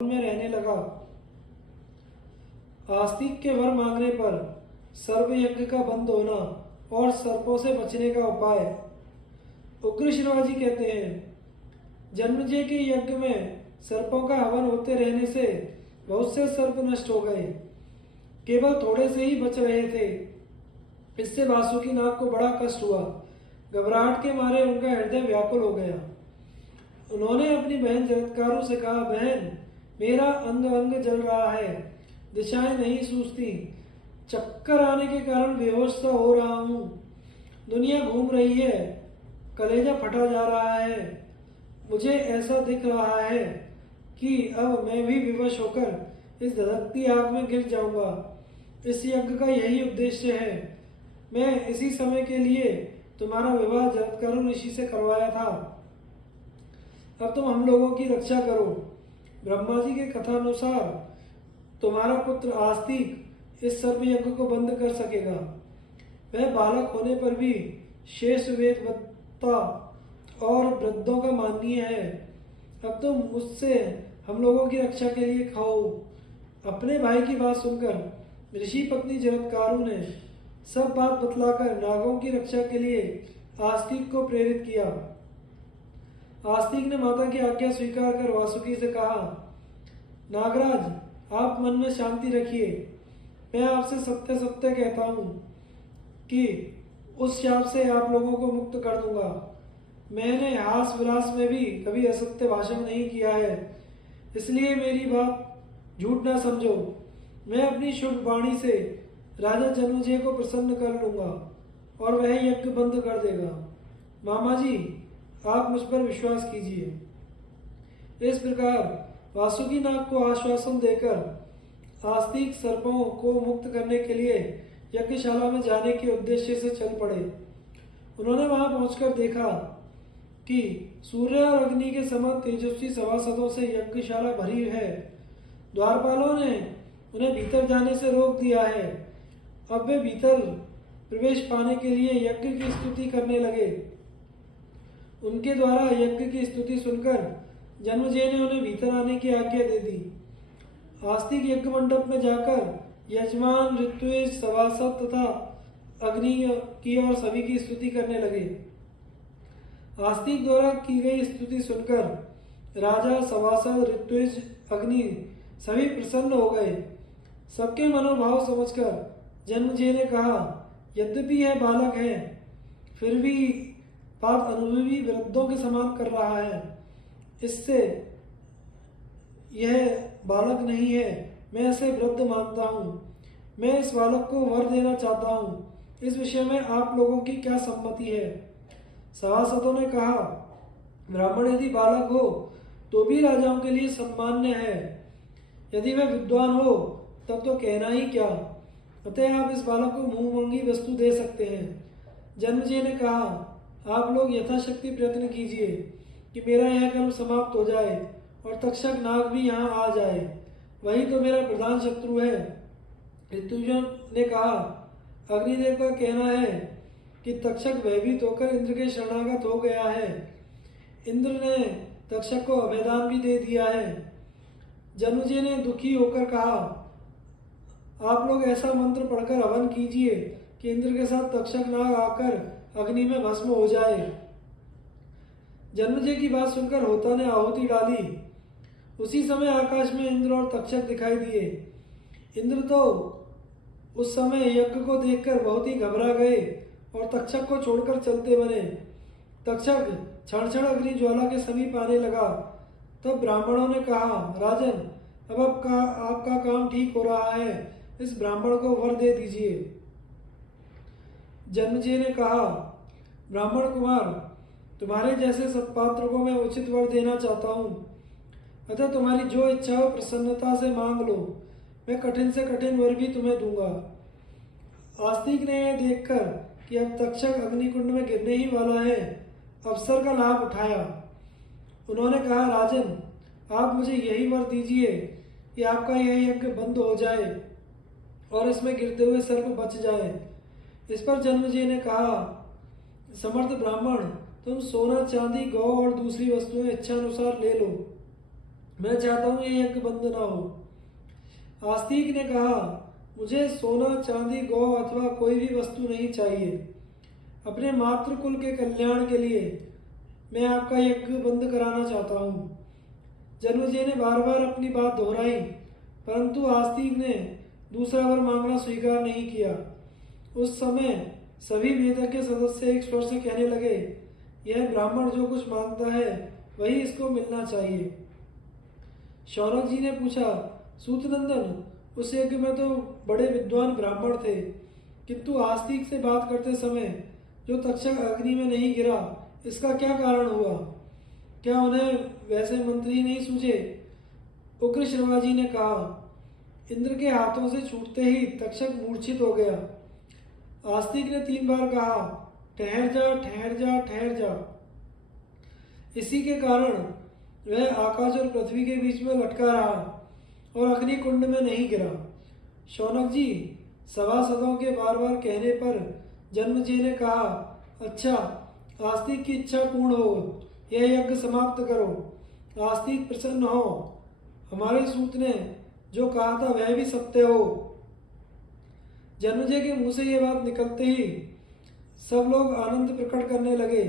में रहने लगा। आस्तिक के वर मांगने पर सर्प यज्ञ का बंद होना और सर्पों से बचने का उपाय। उग्र शिवाजी कहते हैं, जन्मेजय के यज्ञ में सर्पों का हवन होते रहने से बहुत से सर्प नष्ट हो गए, केवल थोड़े से ही बच रहे थे। इससे वासुकी नाग को बड़ा कष्ट हुआ। घबराहट के मारे उनका हृदय व्याकुल हो गया। उन्होंने अपनी बहन जरत्कारु से कहा, बहन, मेरा अंग अंग जल रहा है, दिशाएं नहीं सूझती, चक्कर आने के कारण बेहोश सा हो रहा हूँ, दुनिया घूम रही है, कलेजा फटा जा रहा है। मुझे ऐसा दिख रहा है कि अब मैं भी विवश होकर इस धधकती आग में गिर जाऊंगा। इस यज्ञ का यही उद्देश्य है। मैं इसी समय के लिए तुम्हारा विवाह जरत्कारु ऋषि से करवाया था। अब तुम हम लोगों की रक्षा करो। ब्रह्मा जी के कथानुसार तुम्हारा पुत्र आस्तिक इस सर्प यज्ञ को बंद कर सकेगा। वह बालक होने पर भी शेष वेदवत्ता और वृद्धों का माननीय है। अब तुम उससे हम लोगों की रक्षा के लिए खाओ। अपने भाई की बात सुनकर ऋषि पत्नी जरत्कारु ने सब बात बतलाकर नागों की रक्षा के लिए आस्तिक को प्रेरित किया। आस्तिक ने माता की आज्ञा स्वीकार कर वासुकी से कहा, नागराज, आप मन में शांति रखिए। मैं आपसे सत्य सत्य कहता हूँ कि उस शाप से आप लोगों को मुक्त कर दूंगा। मैंने हास विलास में भी कभी असत्य भाषण नहीं किया है, इसलिए मेरी बात झूठ ना समझो। मैं अपनी शुभ वाणी से राजा जन्मेजय को प्रसन्न कर लूंगा और वह यज्ञ बंद कर देगा। मामा जी, आप मुझ पर विश्वास कीजिए। इस प्रकार वासुकी नाग को आश्वासन देकर आस्तिक सर्पों को मुक्त करने के लिए यज्ञशाला में जाने के उद्देश्य से चल पड़े। उन्होंने वहां पहुंचकर देखा कि सूर्य और अग्नि के समान तेजस्वी सभासदों से यज्ञशाला भरी है। द्वारपालों ने उन्हें भीतर जाने से रोक दिया है। अब वे भीतर प्रवेश पाने के लिए यज्ञ की स्तुति करने लगे। उनके द्वारा यज्ञ की स्तुति सुनकर जन्मेजय ने उन्हें भीतर आने की आज्ञा दे दी। आस्तिक यज्ञ मंडप में जाकर यजमान, ऋत्विज, सभासद तथा अग्नि की और सभी की स्तुति करने लगे। आस्तिक द्वारा की गई स्तुति सुनकर राजा, सभासद, ऋत्विज, अग्नि सभी प्रसन्न हो गए। सबके मनोभाव समझकर जन्मेजय ने कहा, यद्यपि यह बालक है, फिर भी बात अनुभवी वृद्धों के समान कर रहा है। इससे यह बालक नहीं है, मैं इसे वृद्ध मानता हूँ। मैं इस बालक को वर देना चाहता हूँ। इस विषय में आप लोगों की क्या सम्मति है? सभासदों ने कहा, ब्राह्मण यदि बालक हो तो भी राजाओं के लिए सम्मान्य है। यदि वह विद्वान हो तब तो कहना ही क्या। अतः आप इस बालक को मुंह मांगी वस्तु दे सकते हैं। जन्मेजय ने कहा, आप लोग यथाशक्ति प्रयत्न कीजिए कि मेरा यह कर्म समाप्त हो जाए और तक्षक नाग भी यहाँ आ जाए। वही तो मेरा प्रधान शत्रु है। ऋतुजन ने कहा, अग्निदेव का कहना है कि तक्षक भयभीत होकर इंद्र के शरणागत हो गया है। इंद्र ने तक्षक को अभयदान भी दे दिया है। जन्मेजय ने दुखी होकर कहा, आप लोग ऐसा मंत्र पढ़कर हवन कीजिए कि इंद्र के साथ तक्षक नाग आकर अग्नि में भस्म हो जाए। जन्मेजय की बात सुनकर होता ने आहुति डाली। उसी समय आकाश में इंद्र और तक्षक दिखाई दिए। इंद्र तो उस समय यज्ञ को देखकर बहुत ही घबरा गए और तक्षक को छोड़कर चलते बने। तक्षक क्षण क्षण अग्नि ज्वाला के समीप आने लगा। तब ब्राह्मणों ने कहा, राजन, अब आपका काम ठीक हो रहा है, इस ब्राह्मण को वर दे दीजिए। जन्मेजय ने कहा, ब्राह्मण कुमार, तुम्हारे जैसे सत्पात्र को मैं उचित वर देना चाहता हूँ। अतः तुम्हारी जो इच्छा हो प्रसन्नता से मांग लो। मैं कठिन से कठिन वर भी तुम्हें दूंगा। आस्तिक ने यह देखकर कि अब तक्षक अग्निकुंड में गिरने ही वाला है, अवसर का लाभ उठाया। उन्होंने कहा, राजन, आप मुझे यही वर दीजिए कि आपका यह यज्ञ बंद हो जाए और इसमें गिरते हुए सर्प बच जाए। इस पर जन्मेजय ने कहा, समर्थ ब्राह्मण, तुम सोना, चांदी, गौ और दूसरी वस्तुएं इच्छानुसार ले लो। मैं चाहता हूँ ये यज्ञ बंद ना हो। आस्तिक ने कहा, मुझे सोना चांदी गौ अथवा कोई भी वस्तु नहीं चाहिए। अपने मातृकुल के कल्याण के लिए मैं आपका यज्ञ बंद कराना चाहता हूँ। जन्मेजय ने बार बार अपनी बात दोहराई, परंतु आस्तिक ने दूसरा वर मांगना स्वीकार नहीं किया। उस समय सभी वेदक के सदस्य एक स्वर से कहने लगे, यह ब्राह्मण जो कुछ मांगता है वही इसको मिलना चाहिए। शौनक जी ने पूछा, सूतनंदन, उस यज्ञ में तो बड़े विद्वान ब्राह्मण थे, किंतु आस्तिक से बात करते समय जो तक्षक अग्नि में नहीं गिरा, इसका क्या कारण हुआ? क्या उन्हें वैसे मंत्री नहीं सूझे? उग्र श्रवाजी ने कहा, इंद्र के हाथों से छूटते ही तक्षक मूर्छित हो गया। आस्तिक ने 3 बार कहा, ठहर जा, ठहर जा, ठहर जा। इसी के कारण वह आकाश और पृथ्वी के बीच में लटका रहा और अग्नि कुंड में नहीं गिरा। शौनक जी, सभासदों के बार बार कहने पर जन्मेजय ने कहा, अच्छा, आस्तिक की इच्छा पूर्ण हो, यह यज्ञ समाप्त करो। आस्तिक प्रसन्न हो, हमारे सूत ने जो कहा था वह भी सत्य हो। जन्मेजय के मुंह से यह बात निकलते ही सब लोग आनंद प्रकट करने लगे।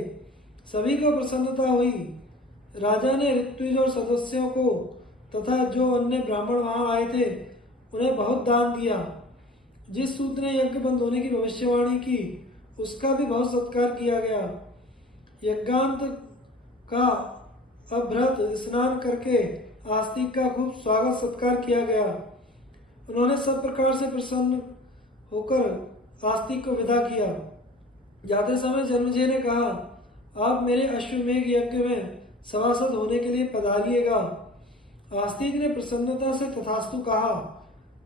सभी को प्रसन्नता हुई। राजा ने ऋत्विज और सदस्यों को तथा जो अन्य ब्राह्मण वहां आए थे उन्हें बहुत दान दिया। जिस सूत ने यज्ञ बंद होने की भविष्यवाणी की उसका भी बहुत सत्कार किया गया। यज्ञांत का अभ्रत स्नान करके आस्तिक का खूब स्वागत सत्कार किया गया। उन्होंने सब प्रकार से प्रसन्न होकर आस्तिक को विदा किया। जाते समय जन्मेजय ने कहा, आप मेरे अश्वमेघ यज्ञ में सभासद होने के लिए पधारिएगा। आस्तिक ने प्रसन्नता से तथास्तु कहा।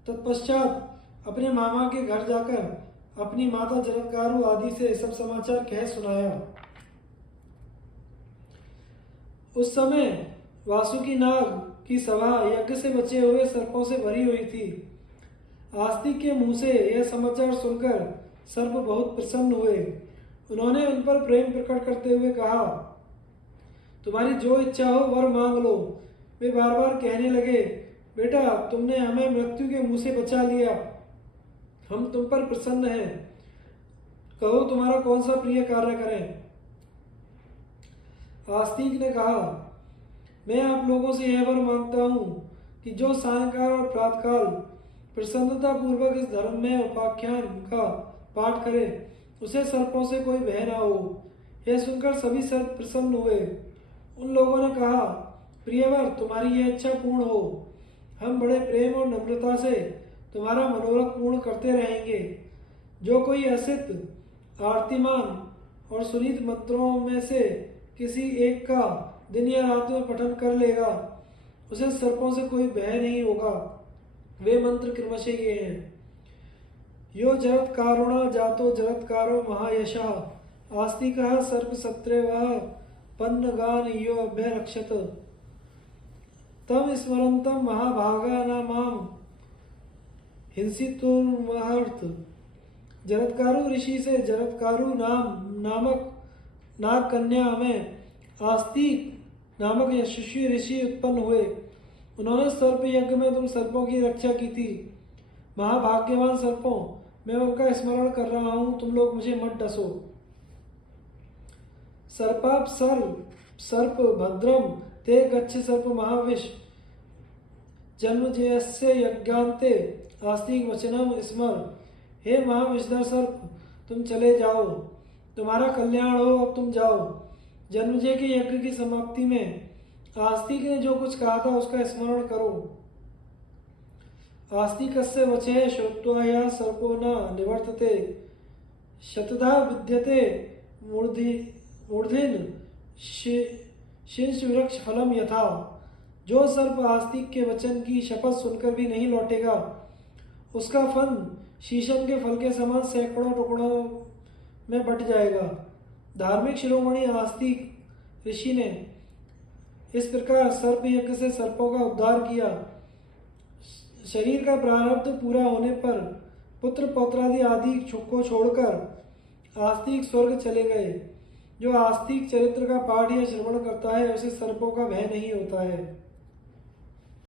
तत्पश्चात अपने मामा के घर जाकर अपनी माता जरत्कारु आदि से सब समाचार कह सुनाया। उस समय वासुकी नाग की सभा यज्ञ से बचे हुए सर्पों से भरी हुई थी। आस्तिक के मुंह से यह समाचार सुनकर सर्प बहुत प्रसन्न हुए। उन्होंने उन पर प्रेम प्रकट करते हुए कहा, तुम्हारी जो इच्छा हो वर मांग लो। वे बार बार कहने लगे, बेटा, तुमने हमें मृत्यु के मुंह से बचा लिया, हम तुम पर प्रसन्न हैं। कहो तुम्हारा कौन सा प्रिय कार्य करें। आस्तिक ने कहा, मैं आप लोगों से यह वर मांगता हूँ कि जो सायंकाल और प्रातःकाल प्रसन्नता पूर्वक इस धर्म में उपाख्यान का पाठ करे उसे सर्पों से कोई भय ना हो। यह सुनकर सभी सर्प प्रसन्न हुए। उन लोगों ने कहा, प्रियवर, तुम्हारी यह इच्छा पूर्ण हो। हम बड़े प्रेम और नम्रता से तुम्हारा मनोरथ पूर्ण करते रहेंगे। जो कोई असित, आरतीमान और सुनीत मंत्रों में से किसी एक का दिन या रात में पठन कर लेगा उसे सर्पों से कोई भय नहीं होगा। वे मंत्र क्रमशः ये हैं। यो जरत्कारुणा जातो जरत्कारो महायशः आस्तिकः सर्प सत्रेवः पन्नगान यो अभ्यरक्षत तम स्मरन्तं महाभागा न माम हिंसितुर्महर्थ। जरत्कारु ऋषि से जरत्कारु नामक नाग कन्या में आस्तिक नामक यशस्वी ऋषि उत्पन्न हुए। उन्होंने सर्प यज्ञ में तुम सर्पों की रक्षा की थी। महाभाग्यवान सर्पों, मैं उनका स्मरण कर रहा हूं, तुम लोग मुझे मत डसो। सर्पाप सर्प भद्रम ते गच्छ सर्प महाविश जन्मजयस्य यज्ञान्ते आस्तिक वचनम स्मर। हे महाविषधर सर्प, तुम चले जाओ, तुम्हारा कल्याण हो, अब तुम जाओ। जन्मजय के यज्ञ की समाप्ति में आस्तिक ने जो कुछ कहा था उसका स्मरण करो। आस्तिकस्य वचः श्रुत्वा यः सर्पो न निवर्तते शतधा विद्यते मूर्धिन शीर्ष वृक्ष फलम यथा। जो सर्प आस्तिक के वचन की शपथ सुनकर भी नहीं लौटेगा उसका फल शीशम के फल के समान सैकड़ों टुकड़ों में बट जाएगा। धार्मिक शिरोमणि आस्तिक ऋषि ने इस प्रकार सर्प यज्ञ से सर्पों का उद्धार किया। शरीर का प्रारब्ध पूरा होने पर पुत्र पौत्रादि आदि को छोड़कर आस्तिक स्वर्ग चले गए। जो आस्तिक चरित्र का पाठ या श्रवण करता है उसे सर्पों का भय नहीं होता है।